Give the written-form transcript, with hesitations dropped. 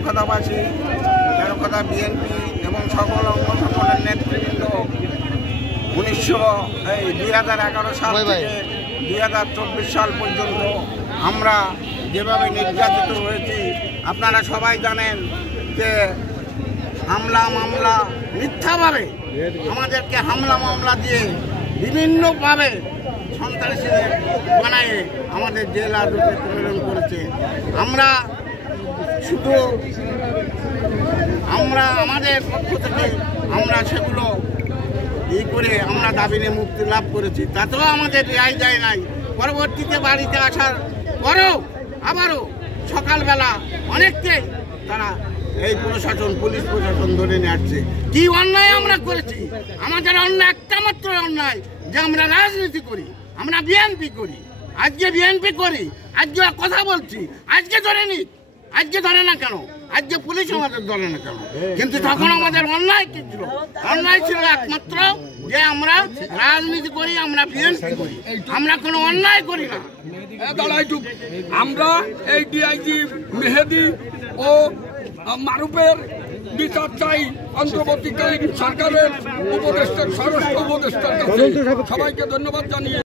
কলকাতাবাসী Kolkata BNP এবং সকল অঙ্গ সংগঠনের নেতৃবৃন্দ 2011 সাল থেকে 2024 সাল পর্যন্ত আমরা যেভাবে নির্যাতিত হয়েছি আপনারা সবাই জানেন যে হামলা মামলা মিথ্যাভাবে আমাদেরকে হামলা মামলা দিয়ে বিভিন্নভাবে সন্ত্রাসীদের বানায়ে আমাদের জেল আদালতে প্রেরণ করেছে। আমরা শুধু আমাদের পক্ষ থেকে আমরা সেগুলো করে আমরা দাবি নিয়ে মুক্তি লাভ করেছি, তাতেও আমাদের রেহাই যায় নাই। পরবর্তীতে বাড়িতে আসার পরেও আবারও সকালবেলা অনেকটাই তারা এই প্রশাসন পুলিশ প্রশাসন ধরে নিয়ে আসছে। কি অন্যায় আমরা করেছি? আমাদের অন্যায় একটা মাত্র অন্যায় যে আমরা রাজনীতি করি, আমরা বিএনপি করি। আজকে বিএনপি করি, আজকে কথা বলছি, আজকে ধরে নি, আজকে ধরে না কেন? আজকে পুলিশ আমাদের ধরে না কেন? কিন্তু তখন আমাদের অন্যায় কি ছিল? অন্যায় ছিল একমাত্র যে আমরা রাজনীতি করি, আমরা বিএনপি করি, আমরা কোনো অন্যায় করি না। আমরা এই ডিআইজি মেহেদি ও মারুফের বিচার চাই অন্তর্বর্তীকালীন সরকারের উপদেষ্টা, স্বরাষ্ট্র উপদেষ্টার কাছে। সবাইকে ধন্যবাদ জানিয়ে